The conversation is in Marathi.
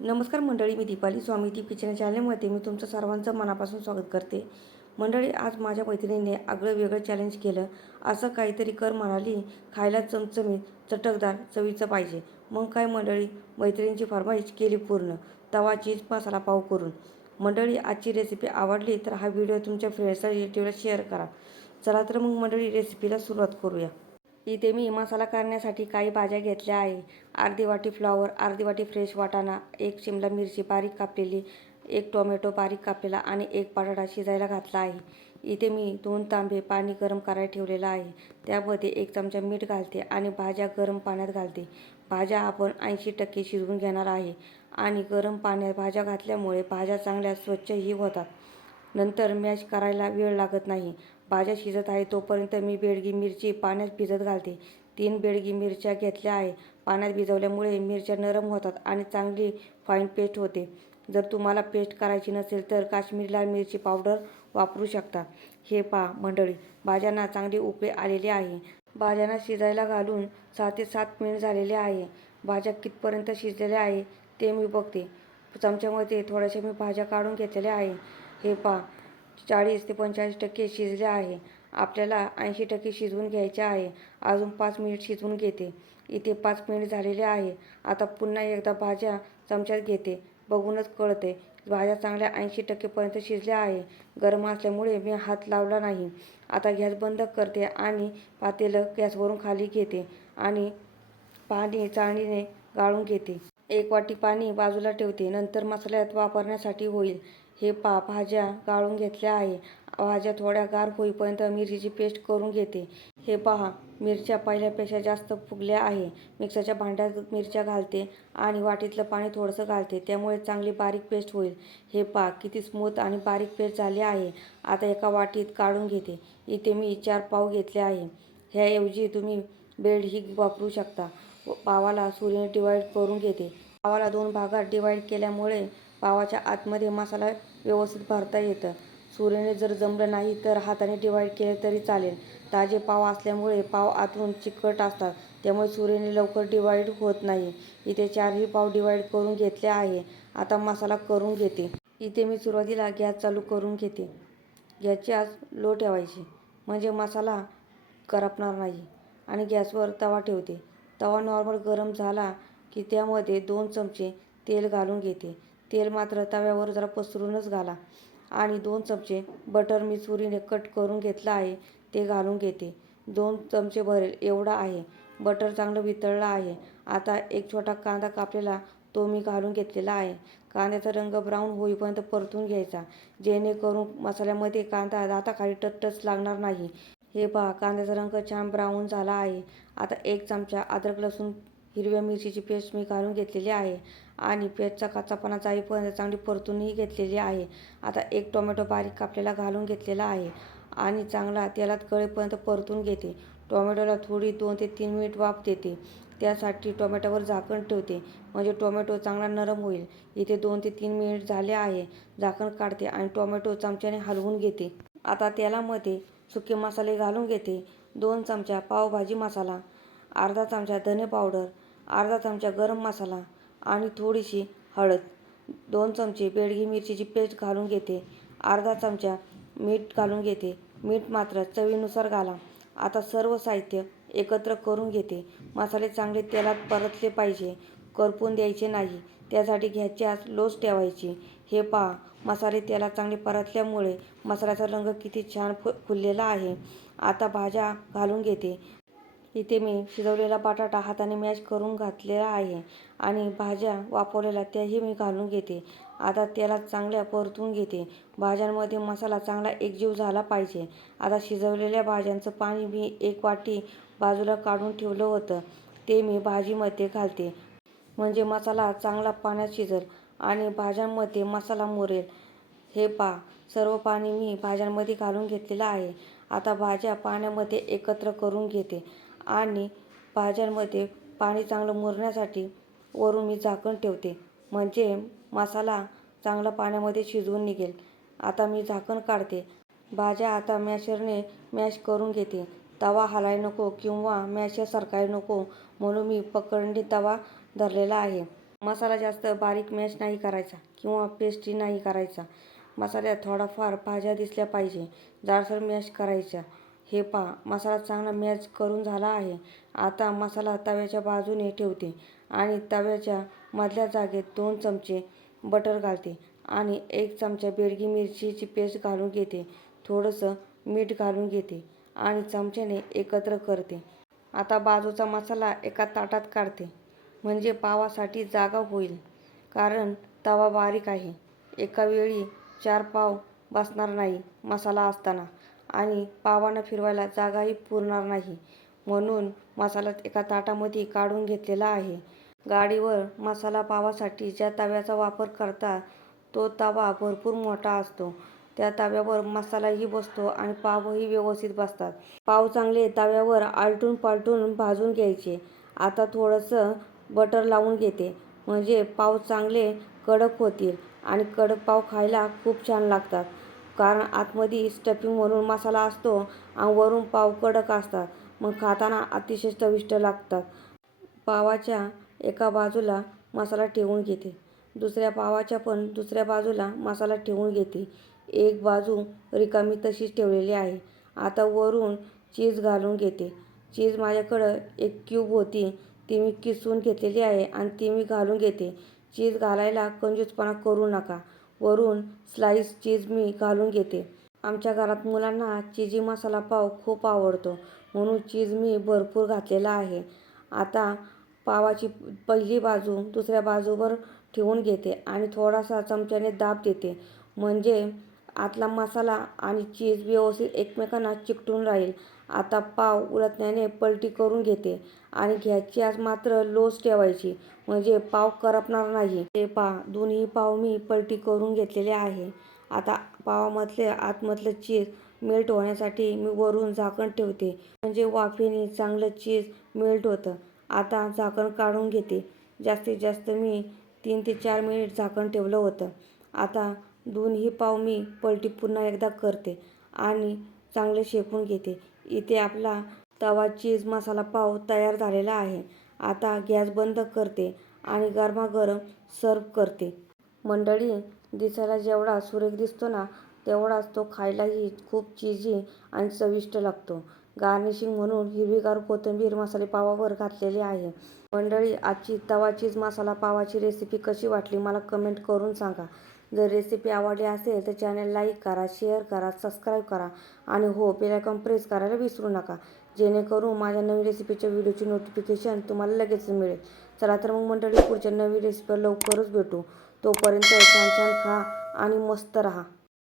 नमस्कार मंडळी मी दीपाली स्वामी ती किचन चॅनलमध्ये मी तुमचं सर्वांचं मनापासून स्वागत करते. मंडळी आज माझ्या मैत्रिणीने आगळं वेगळं चॅलेंज केलं. असं काहीतरी कर म्हणाली खायला चमचमीत चटकदार चवीचं पाहिजे. मग काय मंडळी मैत्रिणींची फरमाईश केली पूर्ण. तवा चीज मसाला पाव करून. मंडळी आजची रेसिपी आवडली तर हा व्हिडिओ तुमच्या फ्रेंड्सला रिलेटिव्हला शेअर करा. चला तर मग मंडळी रेसिपीला सुरुवात करूया. इथे मी मसाला करण्यासाठी काही भाज्या घेतल्या आहे. अर्धी वाटी फ्लॉवर अर्धी वाटी फ्रेश वाटाणा एक शिमला मिरची बारीक कापलेली एक टोमॅटो बारीक कापलेला आणि एक बटाटा शिजायला घातला आहे. इथे मी दोन तांबे पाणी गरम करायला ठेवलेलं आहे. त्यामध्ये एक चमचा मीठ घालते आणि भाज्या गरम पाण्यात घालते. भाज्या आपण ऐंशी टक्के शिजवून घेणार आहे आणि गरम पाण्यात भाज्या घातल्यामुळे भाज्या चांगल्या स्वच्छही होतात. नंतर मॅश करायला वेळ लागत नाही. भाज्या शिजत आहे तोपर्यंत मी बेडगी मिरची पाण्यात भिजत घालते. तीन बेडगी मिरच्या घेतल्या आहे. पाण्यात भिजवल्यामुळे मिरच्या नरम होतात आणि चांगली फाईन पेस्ट होते. जर तुम्हाला पेस्ट करायची नसेल तर काश्मीरी लाल मिरची पावडर वापरू शकता. हे पहा मंडळी भाज्यांना चांगली उकळी आलेली आहे. भाज्यांना शिजायला घालून सहा ते सात मिनिट झालेले आहे. भाज्या कितपर्यंत शिजलेल्या आहे ते मी बघते. चमच्यामध्ये थोड्याशा मी भाज्या काढून घेतलेल्या आहे. हे पहा चाळीस ते पंचेचाळीस टक्के शिजले आहे. आपल्याला ऐंशी टक्के शिजवून घ्यायचे आहे. अजून पाच मिनिट शिजवून घेते. इथे पाच मिनिट झालेले आहे. आता पुन्हा एकदा भाज्या चमच्यात घेते. बघूनच कळते. भाज्या चांगल्या ऐंशी टक्केपर्यंत शिजल्या आहे. गरम असल्यामुळे मी हात लावला नाही. आता गॅस बंद करते आणि पातेलं गॅसवरून खाली घेते आणि पाणी चाळणीने गाळून घेते. एक वाटी पाणी बाजूला ठेवते. नंतर मसाल्यात वापरण्यासाठी होईल. हे पा भाज्या गाळून घेतल्या आहे. भाज्या थोड्या गार होईपर्यंत मिरचीची पेस्ट करून घेते. हे पहा मिरच्या पहिल्यापेक्षा जास्त फुगल्या आहे. मिक्सरच्या भांड्यात मिरच्या घालते आणि वाटीतलं पाणी थोडंसं घालते. त्यामुळे चांगली बारीक पेस्ट होईल. हे पहा किती स्मूथ आणि बारीक पेस्ट झाली आहे. आता एका वाटीत काढून घेते. इथे मी चार पाव घेतले आहे. ह्याऐवजी तुम्ही ब्रेड ही वापरू शकता. पावाला सूर्यने डिवाईड करून घेते. पावाला दोन भागात डिवाईड केल्यामुळे पावाच्या आतमध्ये मसाला व्यवस्थित भरता येतं. सुरीने जर जमलं नाही तर हाताने डिवाईड केले तरी चालेल. ताजे पाव असल्यामुळे पाव आतून चिकट असतात. त्यामुळे सुरीने लवकर डिवाईड होत नाही. इथे चारही पाव डिवाईड करून घेतले आहे. आता मसाला करून घेते. इथे मी सुरुवातीला गॅस चालू करून घेते. गॅसची आज लो ठेवायची. म्हणजे मसाला करपणार नाही. आणि गॅसवर तवा ठेवते. तवा नॉर्मल गरम झाला की त्यामध्ये दोन चमचे तेल घालून घेते. तेल मात्र तव्यावर जरा पसरूनच घाला. आणि दोन चमचे बटर मी सुरीने कट करून घेतलं आहे ते घालून घेते. दोन चमचे भरेल एवढा आहे. बटर चांगलं वितळलं आहे. आता एक छोटा कांदा कापलेला तो मी घालून घेतलेला आहे. कांद्याचा रंग ब्राऊन होईपर्यंत परतून घ्यायचा. जेणेकरून मसाल्यामध्ये कांदा दाताखाली टच लागणार नाही. हे पहा कांद्याचा रंग छान ब्राऊन झाला आहे. आता एक चमचा अद्रक लसूण हिरव्या मिरचीची पेस्ट मी घालून घेतलेली आहे. आणि पेस्टचा कच्चापणा जाईपर्यंत चांगली परतूनही घेतलेली आहे. आता एक टोमॅटो बारीक कापलेला घालून घेतलेला आहे. आणि चांगला तेलात कळेपर्यंत परतून घेते. टोमॅटोला थोडी दोन ते तीन मिनिट वाफ देते. त्यासाठी टोमॅटोवर झाकण ठेवते. म्हणजे टोमॅटो चांगला नरम होईल. इथे दोन ते तीन मिनिट झाले आहे. झाकण काढते आणि टोमॅटो चमच्याने हलवून घेते. आता तेलामध्ये सुके मसाले घालून घेते. दोन चमचा पावभाजी मसाला अर्धा चमचा धने पावडर अर्धा चमचा गरम मसाला आणि थोडीशी हळद. दोन चमचे बेडगी मिरचीची पेस्ट घालून घेते. अर्धा चमचा मीठ घालून घेते. मीठ मात्र चवीनुसार घाला. आता सर्व साहित्य एकत्र करून घेते. मसाले चांगले तेलात परतले पाहिजे. करपून द्यायचे नाही. त्यासाठी घ्यायची आज लोच ठेवायची. हे पहा मसाले तेलात चांगले परतल्यामुळे मसाल्याचा रंग किती छान फु फुललेला आहे. आता भाज्या घालून घेते. इथे मी शिजवलेला बटाटा हाताने मॅश करून घातलेला आहे आणि भाज्या वापरलेल्या त्याही मी घालून घेते. आता त्याला चांगल्या परतून घेते. भाज्यांमध्ये मसाला चांगला एकजीव झाला पाहिजे. आता शिजवलेल्या भाज्यांचं पाणी मी एक वाटी बाजूला काढून ठेवलं होतं. ते मी भाजीमध्ये घालते. म्हणजे मसाला चांगला पाण्यात शिजेल आणि भाज्यांमध्ये मसाला मुरेल. हे पा सर्व पाणी मी भाज्यांमध्ये घालून घेतलेलं आहे. आता भाज्या पाण्यामध्ये एकत्र करून घेते. आणि भाज्यांमध्ये पाणी चांगलं मुरण्यासाठी वरून मी झाकण ठेवते. म्हणजे मसाला चांगला पाण्यामध्ये शिजवून निघेल. आता मी झाकण काढते. भाज्या आता मॅशरने मॅश करून घेते. तवा हलाय नको किंवा मॅशर सरकाय नको म्हणून मी पकडणी तवा धरलेला आहे. मसाला जास्त बारीक मॅश नाही करायचा किंवा पेस्टी नाही करायचा. मसाल्यात थोडाफार भाज्या दिसल्या पाहिजे. जाडसर मॅश करायच्या. हे पहा मसाला चांगला मॅच करून झाला आहे. आता मसाला तव्याच्या बाजूने ठेवते आणि तव्याच्या मधल्या जागेत दोन चमचे बटर घालते आणि एक चमचा बेडगी मिरचीची पेस्ट घालून घेते. थोडंसं मीठ घालून घेते आणि चमच्याने एकत्र करते. आता बाजूचा मसाला एका ताटात काढते. म्हणजे पावासाठी जागा होईल. कारण तवा बारीक आहे. एका वेळी चार पाव बसणार नाही मसाला असताना. आणि पावांना फिरवायला जागाही पुरणार नाही. म्हणून मसाला एका ताटामध्ये काढून घेतलेला आहे. गाडीवर मसाला पावासाठी ज्या तव्याचा वापर करतात तो तवा भरपूर मोठा असतो. त्या तव्यावर मसालाही बसतो आणि पावही व्यवस्थित बसतात. पाव चांगले तव्यावर आलटून पालटून भाजून घ्यायचे. आता थोडंसं बटर लावून घेते. म्हणजे पाव चांगले कडक होतील आणि कडक पाव खायला खूप छान लागतात. कारण आतमध्ये स्टफिंग म्हणून मसाला असतो आणि वरून पाव कडक असतात. मग खाताना अतिशय चविष्ट लागतात. पावाच्या एका बाजूला मसाला ठेवून घेते. दुसऱ्या पावाच्या पण दुसऱ्या बाजूला मसाला ठेवून घेते. एक बाजू रिकामी तशीच ठेवलेली आहे. आता वरून चीज घालून घेते. चीज माझ्याकडं एक क्यूब होती. ती मी किसून घेतलेली आहे आणि ती मी घालून घेते. चीज घालायला कंजूसपणा करू नका. वरून स्लाईस चीज मी घालून घेते. आमच्या घरात मुलांना चिजी मसाला पाव खूप आवडतो म्हणून चीज मी भरपूर घातलेला आहे. आता पावाची पहिली बाजू दुसऱ्या बाजूवर ठेवून घेते आणि थोडासा चमच्याने दाब देते. म्हणजे आतला मसाला आणि चीज व्यवस्थित एकमेकांना चिकटून राहील. आता पाव उलटण्याने पलटी करून घेते आणि घ्यायची आज मात्र लोच ठेवायची. म्हणजे पाव करपणार नाही. ते पा दोन्ही पाव मी पलटी करून घेतलेले आहे. आता पावामधले आतमधलं चीज मेल्ट होण्यासाठी मी वरून झाकण ठेवते. म्हणजे वाफेने चांगलं चीज मेल्ट होतं. आता झाकण काढून घेते. जास्तीत जास्त मी तीन ते चार मिनिट झाकण ठेवलं होतं. आता दोन्ही पाव मी पलटी पुन्हा एकदा करते आणि चांगले शेकून घेते. इथे आपला तवा चीज मसाला पाव तयार झालेला आहे. आता गॅस बंद करते आणि गरमागरम सर्व करते. मंडळी दिसायला जेवढा सुरेख दिसतो ना तेवढाच तो खायलाही खूप चिजी आणि चविष्ट लागतो. गार्निशिंग म्हणून हिरवीगार कोथिंबीर मसाले पावावर घातलेली आहे. मंडळी आजची तवा चीज मसाला पावाची रेसिपी कशी वाटली मला कमेंट करून सांगा. जर रेसिपी आवडली असेल तर चॅनल लाईक करा शेअर करा सबस्क्राईब करा. आणि हो बेलायकॉन प्रेस करायला विसरू नका. जेणेकरून माझ्या नवीन रेसिपीच्या व्हिडिओची नोटिफिकेशन तुम्हाला लगेच मिळेल. चला तर मग मंडळी पुढच्या नवीन रेसिपी लवकरच भेटू. तोपर्यंत छान छान खा आणि मस्त राहा.